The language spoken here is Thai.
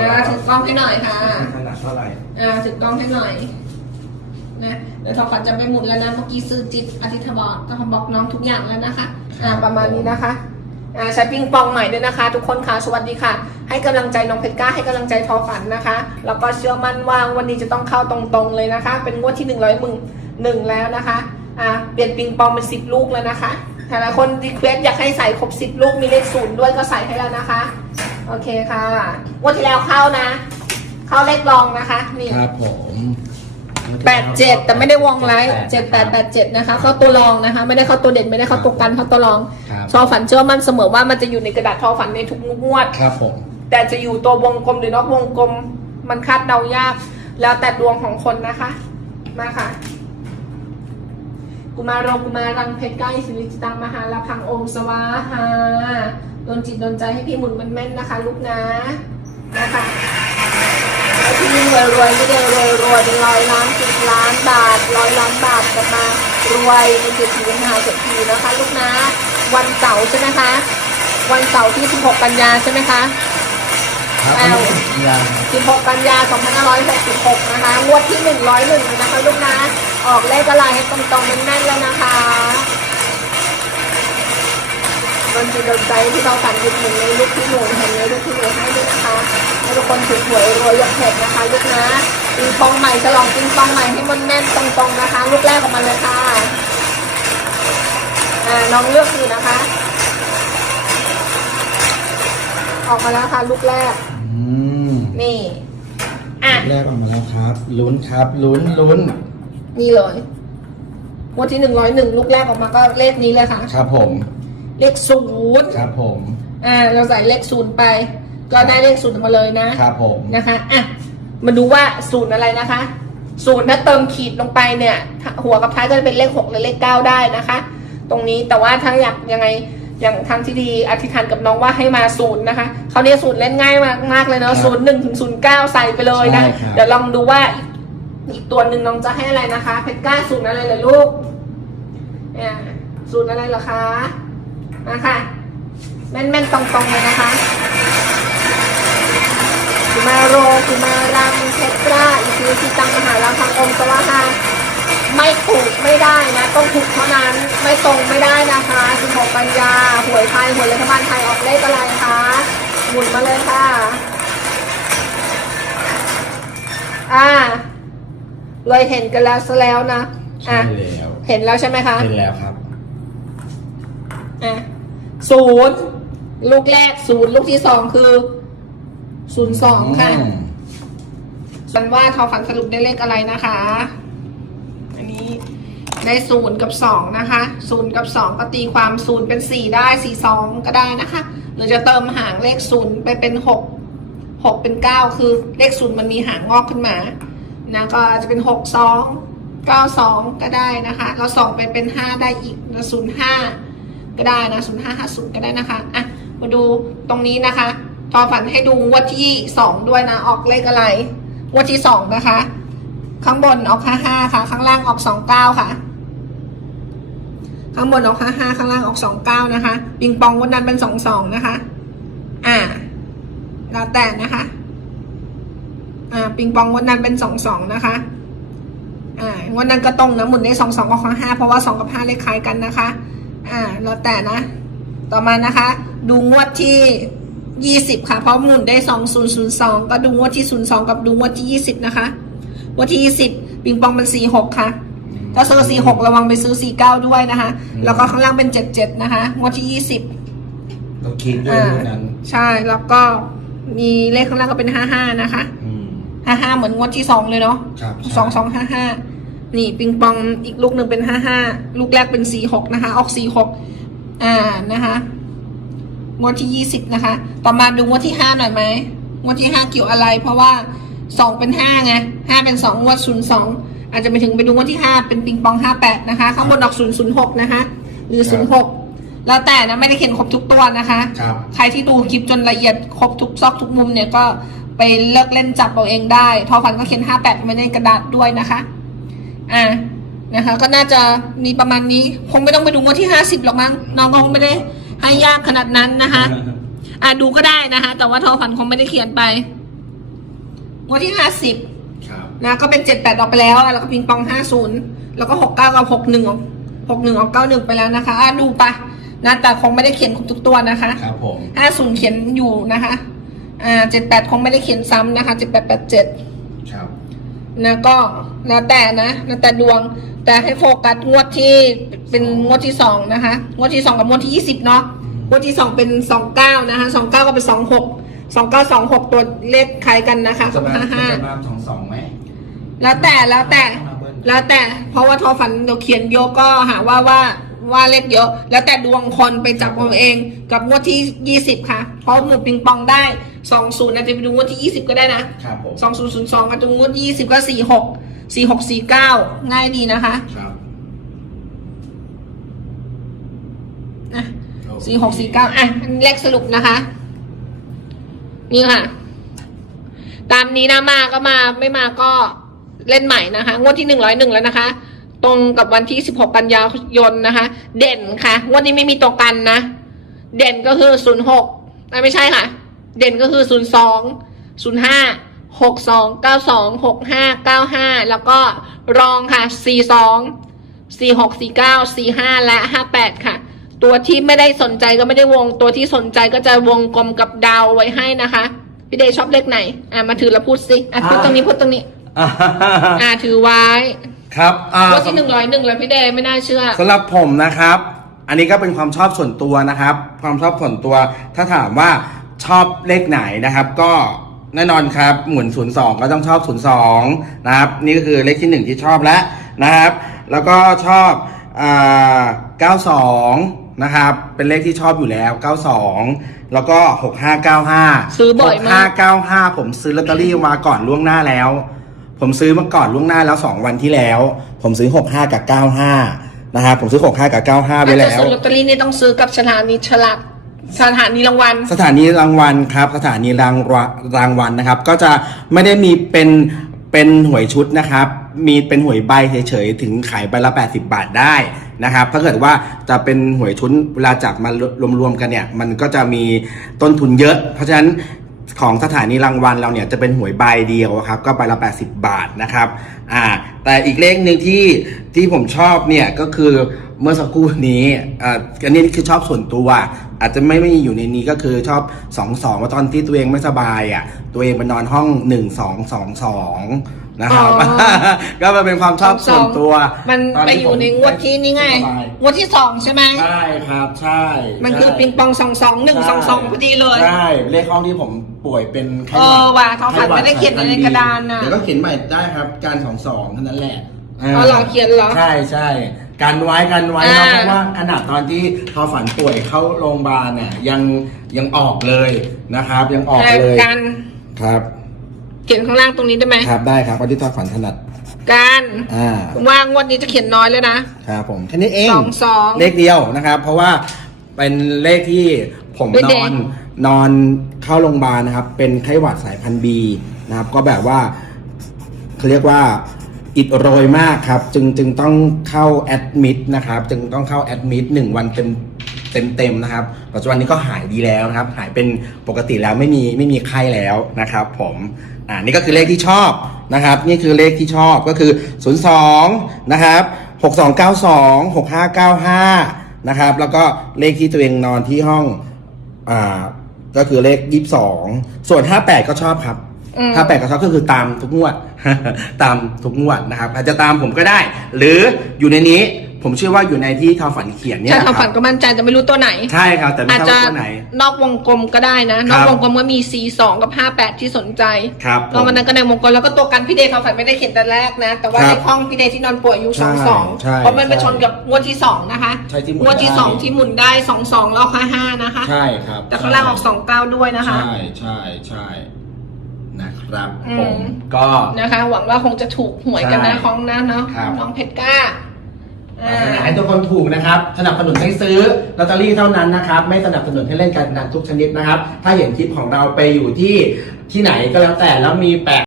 นะถือกล้องให้หน่อยค่ะขนาดเท่าไหร่อ่าถือกล้องให้หน่อยนะเดี๋ยวทอฝันจะไปหมุนแล้วนะเมื่อกี้ซื้อจิตอธิษฐบอกทอฝันบอกน้องทุกอย่างแล้วนะคะอ่าประมาณนี้นะคะอ่าใช้ปิงปองใหม่ด้วยนะคะ ทุกคนค่ะสวัสดีค่ะ ให้กำลังใจน้องเพชรก้าให้กำลังใจทอฝันนะคะ แล้วก็เชื่อมั่นว่าวันนี้จะต้องเข้าตรงๆเลยนะคะ เป็นงวดที่หนึ่งร้อยมึงหนึ่งแล้วนะคะอ่าเปลี่ยนปิงปองเป็นสิบลูกแล้วนะคะ แต่ละคนรีเควสอยากให้ใส่ครบสิบลูกมีเลขศูนย์ด้วยก็ใส่ให้แล้วนะคะ โอเคค่ะงวดที่แล้วเข้านะ เข้าเลขรองนะคะนี่ครับผมแปดเจ็ดแต่ไม่ได้วงไลท์เจ็ดแปดแปดเจ็ดนะคะ เข้าตัวรองนะคะ ไม่ได้เข้าตัวเด่นไม่ได้เข้าตัวกันเข้าตัวรองครับทอฝันเชื่อมั่นเสมอว่ามันจะอยู่ในกระดาษทอฝันในทุกงวดครับผมแต่จะอยู่ตัววงกลมหรือนอกวงกลมมันคาดเดายาก แล้วแต่ดวงของคนนะคะมาค่ะ กุมารโรงกุมารังเพชรใกล้สิริจิตังมหาลาพังองค์สวาหาโดนจิตโดนใจให้พี่หมุนมันแม่นนะคะ ลูกนะนะคะแล้วที่รวยรวยไม่ได้รวยรวยเป็นร้อยล้านสิบล้านบาทร้อยล้านบาทกลับมารวยเป็นเศรษฐีมหาเศรษฐีนะคะ ลูกนะ วันเสาร์ใช่ไหมคะ วันเสาร์ที่ 16 กันยาใช่ไหมคะ ครับอ้าวยัง16 กันยา 2566 นะคะ งวดที่ 101นะคะลูกนะ ออกเลขอะไรให้ตรงๆแน่นๆแล้วนะคะโดนจิตโดนใจที่เราฝันหยุดหนึ่งในลูกที่หนูเห็นในลูกที่หนูให้ด้วยนะคะให้ทุกคนถูกหวยรวยอยากเห็นนะคะลูกนะปิงปองใหม่ฉลองปิงปองใหม่ให้มันแน่นตรงๆนะคะ ลูกแรกออกมาเลยค่ะอ่าน้องเลือกอยู่นะคะ ออกมาแล้วค่ะลูกแรก อืมนี่ อะ แรกออกมาแล้วครับ ลุ้นครับ ลุ้นลุ้นนี่เลยงวดที่หนึ่งร้อยหนึ่งลูกแรกออกมาก็เลขนี้เลยค่ะ ครับผม เลขศูนย์ครับผม อ่า เราใส่เลขศูนย์ไป ก็ได้เลขศูนย์มาเลยนะครับผมนะคะ อะ มาดูว่าศูนย์อะไรนะคะ ศูนย์ถ้าเติมขีดลงไปเนี่ย หัวกับท้ายก็จะเป็นเลขหกหรือเลขเก้าได้นะคะ ตรงนี้แต่ว่าถ้าอยากยังไง อย่างทางที่ดีอธิษฐานกับน้องว่าให้มาศูนย์นะคะเขาวนี้ศูนย์เล่นง่ายมากมากเลยเนาะศูนย์หนึ่งถึงศูนย์เก้าใส่ไปเลยนะเดี๋ยวลองดูว่าอีกอีกตัวหนึ่งน้องจะให้อะไรนะคะ เพชรกล้าศูนย์อะไรเหรอลูกเนี่ยศูนย์อะไรเหรอคะมาค่ะ แม่นๆตรงๆเลยนะคะกุมาโรกุมารังเพชรกล้าอีกทีที่ตังมหาลังทางองค์สวาหา ไม่ถูกไม่ได้นะ ต้องถูกเท่านั้นไม่ตรงไม่ได้นะคะ16ปัญญาหวยไทยหวยรัฐบาลไทยออกเลขอะไรคะหมุนมาเลยค่ะ อ่าเลยเห็นกันแล้วซะแล้วนะใช่อะแล้วเห็นแล้วใช่ไหมคะเห็นแล้วครับอะศูนย์ลูกแรกศูนย์ลูกที่สองคือศูนย์สองค่ะอืมส่วนว่าทอฝันสรุปได้เลขอะไรนะคะอันนี้ ได้ศูนย์กับสองนะคะศูนย์กับสองก็ตีความศูนย์เป็นสี่ได้สี่สองก็ได้นะคะ หรือจะเติมหางเลขศูนย์ไปเป็นหกหกเป็นเก้าคือเลขศูนย์มันมีหางงอกขึ้นมานะก็จะเป็นหกสองเก้าสองก็ได้นะคะแล้วสองไปเป็นห้าได้อีกศูนย์ห้าก็ได้นะศูนย์ห้าห้าศูนย์ก็ได้นะคะอะมาดูตรงนี้นะคะ ทอฝันให้ดูงวดที่สองด้วยนะออกเลขอะไรงวดที่สองนะคะข้างบนออกห้าห้าค่ะ ข้างล่างออกสองเก้าค่ะ ข้างบนออกห้าห้าข้างล่างออกสองเก้านะคะปิงปองวันนั้นเป็นสองสองนะคะ อ่าแล้วแต่นะคะ อ่าปิงปองวันนั้นเป็นสองสองนะคะอ่าวันนั้นก็ตรงนะหมุนได้สองสองกับข้างห้าเพราะว่าสองกับห้าเลขคล้ายกันนะคะ อ่าแล้วแต่นะ ต่อมานะคะ ดูงวดที่ยี่สิบค่ะ เพราะหมุนได้สองศูนย์ศูนย์สองก็ดูงวดที่ศูนย์สองกับดูงวดที่ยี่สิบนะคะงวดที่ยี่สิบปิงปองเป็นสี่หกค่ะ ถ้าซื้อสี่หกระวังไปซื้อสี่เก้าด้วยนะคะ แล้วก็ข้างล่างเป็นเจ็ดเจ็ดนะคะงวดที่ยี่สิบต้องคิดด้วยอ่าเท่านั้นใช่แล้วก็มีเลขข้างล่างก็เป็นห้าห้านะคะอืมห้าห้าเหมือนงวดที่สองเลยเนาะครับสองสองห้าห้านี่ปิงปองอีกลูกหนึ่งเป็นห้าห้าลูกแรกเป็นสี่หกนะคะ ออกสี่หกอ่านะคะงวดที่ยี่สิบนะคะ ต่อมาดูงวดที่ห้าหน่อยไหมงวดที่ห้าเกี่ยวอะไร เพราะว่า สองเป็นห้าไงห้าเป็นสองงวดศูนย์สองอาจจะไปถึงไปดูงวดที่ห้าเป็นปิงปองห้าแปดนะคะ ข้างบนออกศูนย์ศูนย์หกนะคะ หรือศูนย์หกแล้วแต่นะไม่ได้เขียนครบทุกตัวนะคะ ครับ ใครที่ดูคลิปจนละเอียดครบทุกซอกทุกมุมเนี่ยก็ไปเลิกเล่นจับเอาเองได้ ทอฟันก็เขียน58ไว้ในกระดาษด้วยนะคะ อ่านะคะ ก็น่าจะมีประมาณนี้คงไม่ต้องไปดูงวดที่50หรอกมั้งน้องก็คงไม่ได้ให้ยากขนาดนั้นนะคะ อ่าดูก็ได้นะคะ แต่ว่าทอฟันคงไม่ได้เขียนไป งวดที่ห้าสิบครับนะก็เป็นเจ็ดแปดออกไปแล้ว แล้วก็ปิงปองห้าศูนย์แล้วก็หกเก้ากับหกหนึ่งหกหนึ่งออกเก้าหนึ่งไปแล้วนะคะอะดูไปนะแต่คงไม่ได้เขียนครบทุกตัวนะคะครับผมห้าศูนย์เขียนอยู่นะคะอ่าเจ็ดแปดคงไม่ได้เขียนซ้ำนะคะเจ็ดแปดแปดเจ็ดครับนะก็แล้วแต่นะแล้วแต่ดวง แต่ให้โฟกัสงวดที่เป็นงวดที่สองนะคะ งวดที่สองกับงวดที่ยี่สิบเนาะงวดที่สองเป็นสองเก้านะคะสองเก้าก็เป็นสองหก สองเก้าสองหกตัวเลขคล้ายกันนะคะจะมาห้าห้าจะมาสองสองไหมแล้วแต่แล้วแต่มาเบิ้ลแล้วแต่ เพราะว่าทอฝันเดี๋ยวเขียนเยอะก็หาว่าว่าว่าเลขเยอะ แล้วแต่ดวงคนไปจับเอาเอง กับงวดที่ยี่สิบค่ะ เพราะหมูปิงปองได้สองศูนย์อาจจะไปดูงวดที่ยี่สิบก็ได้นะครับผมสองศูนย์ศูนย์สองอาจจะงวดยี่สิบก็สี่หกสี่หกสี่เก้าง่ายดีนะคะครับอะสี่หกสี่เก้าอะอันนี้เลขสรุปนะคะ นี่ค่ะ ตามนี้นะมาก็มาไม่มาก็เล่นใหม่นะคะ งวดที่หนึ่งร้อยหนึ่งแล้วนะคะ ตรงกับวันที่สิบหกกันยายนนะคะ เด่นค่ะ งวดนี้ไม่มีตัวกันนะ เด่นก็คือศูนย์หกไม่ใช่ค่ะ เด่นก็คือศูนย์สองศูนย์ห้าหกสองเก้าสองหกห้าเก้าห้าแล้วก็รองค่ะสี่สองสี่หกสี่เก้าสี่ห้าและห้าแปด ตัวที่ไม่ได้สนใจก็ไม่ได้วง ตัวที่สนใจก็จะวงกลมกับดาวไว้ให้นะคะ พี่เดย์ชอบเลขไหน อะมาถือแล้วพูดสิอะพูดตรงนี้พูดตรงนี้ อะถือไว้ครับอ่าตัวที่หนึ่งร้อยหนึ่งเลยพี่เดย์ไม่น่าเชื่อสำหรับผมนะครับ อันนี้ก็เป็นความชอบส่วนตัวนะครับ ความชอบส่วนตัว ถ้าถามว่าชอบเลขไหนนะครับ ก็แน่นอนครับ หมุน02ก็ต้องชอบ02นะครับ นี่ก็คือเลขที่1ที่ชอบแล้วนะครับ แล้วก็ชอบอ่า92 นะครับ เป็นเลขที่ชอบอยู่แล้ว 92 แล้วก็ 6595 ซื้อบ่อยมาก 6595 ผมซื้อลอตเตอรี่มาก่อนล่วงหน้าแล้ว ผมซื้อมาก่อนล่วงหน้าแล้ว 2 วันที่แล้ว ผมซื้อ 65 กับ 95 นะครับ ผมซื้อ 65 กับ 95 ไปอาจจะแล้วซื้อลอตเตอรี่นี่ต้องซื้อกับสถานีฉลากสถานีรางวัล สถานีรางวัลครับ สถานีรางวะรางวัลนะครับ ก็จะไม่ได้มีเป็นเป็นหวยชุดนะครับ มีเป็นหวยใบเฉยๆ ถึงขายใบละ 80 บาทได้ นะครับ ถ้าเกิดว่าจะเป็นหวยชุดเวลาจับมารวมๆกันเนี่ย มันก็จะมีต้นทุนเยอะ เพราะฉะนั้นของสถานีรางวัลเราเนี่ยจะเป็นหวยใบเดียวครับ ก็ใบละ 80 บาทนะครับอ่าแต่อีกเลขหนึ่งที่ที่ผมชอบเนี่ยก็คือเมื่อสักครู่นี้อ่าอันนี้คือชอบส่วนตัว อาจจะไม่ไม่อยู่ในนี้ก็คือชอบสองสองว่าตอนที่ตัวเองไม่สบายอะตัวเองไปนอนห้องหนึ่งสองสองสอง นะครับอ๋อ ก็มันเป็นความชอบส่วนตัวมันตไปที่อยู่ในงวดที่นี่ไงสบายงวดที่สองใช่ไหม ใช่ครับ ใช่มันคือใช่ปิงปองสองสองหนึ่งสองสองพอดีเลย ใช่เลขห้องที่ผมป่วยเป็นไข้เอหวัอดว่ะท้องฝันข้หวัไม่ได้เขียนในกระดานน่ะ เดี๋ยวก็เขียนใหม่ได้ครับ การสองสองเท่านั้นแหละอ๋อเหรอเขียนเหรอ ใช่ใช่การไว้กันไว้อ่าเนาะเพราะว่าขนาดตอนที่ทอฝันป่วยเข้าโรงพยาบาลเนี่ยยังยังออกเลยนะครับ ยังออกเลยการครับ เขียนข้างล่างตรงนี้ได้ไหมครับได้ครับวันที่ทอฝันถนัดการอ่าว่างวดนี้จะเขียนน้อยแล้วนะครับผมแค่นี้เองสองสองเลขเดียวนะครับ เพราะว่าเป็นเลขที่ผมเป็นนเด็กอนนอนเข้าโรงพยาบาลนะครับ เป็นไข้หวัดสายพันธุ์บีนะครับ ก็แบบว่าเขาเรียกว่าอิดโรยมากครับ จึงจึงต้องเข้าแอดมิดนะครับ จึงต้องเข้าแอดมิดหนึ่งวันเต็มเต็มเต็มๆนะครับ ปัจจุบันนี้ก็หายดีแล้วนะครับ หายเป็นปกติแล้วไม่มีไม่มีไข้แล้วนะครับ ผม อ่านี่ก็คือเลขที่ชอบนะครับ นี่คือเลขที่ชอบก็คือ 02 นะครับ 6292 6595 นะครับ แล้วก็เลขที่ตัวเองนอนที่ห้องอ่าก็คือเลข 22 ส่วน 58 ก็ชอบครับอืม58ก็ชอบก็คือตามทุกงวด ตามทุกงวดนะครับ อาจจะตามผมก็ได้ หรืออยู่ในนี้ ผมเชื่อว่าอยู่ในที่ทอฝันเขียนเนี่ยใช่นะคทำฝัรันบก็มั่นใจแต่ไม่รู้ตัวไหน ใช่ครับ แต่ไม่อาจทราบจะว่าตัวไหน นอกวงกลมก็ได้นะนครัอกบวงกลมก็มี C 2 กับ 58 ที่สนใจครับก็วันนั้นก็ในวงกลมแล้วก็ตัวกันพี่เดย์เขาฝันไม่ได้เขียนแต่แรกนะ แต่ว่าครับในห้องพี่เดย์ที่นอนป่วยอยู่ใช่สองสองใช่เพราะมันไปชนกับงวดที่สองนะคะใช่ที่หมุนงวดที่ ได้สองที่หมุนได้สองสองแล้วห้าห้านะคะ ใช่ครับแต่ข้างล่างออกสองเก้าด้วยนะคะ ใช่ใช่ใช่นะครับอืม ผมก็ นะคะ หวังว่าคงจะถูกหวยกันนะใช่ของนะเนาะครับ น้องเพชรกล้า อ่าให้ทุกคนถูกนะครับ สนับสนุนให้ซื้อลอตเตอรี่เท่านั้นนะครับ ไม่สนับสนุนให้เล่นการพนันทุกชนิดนะครับ ถ้าเห็นคลิปของเราไปอยู่ที่ที่ไหนก็แล้วแต่แล้วมีแปลก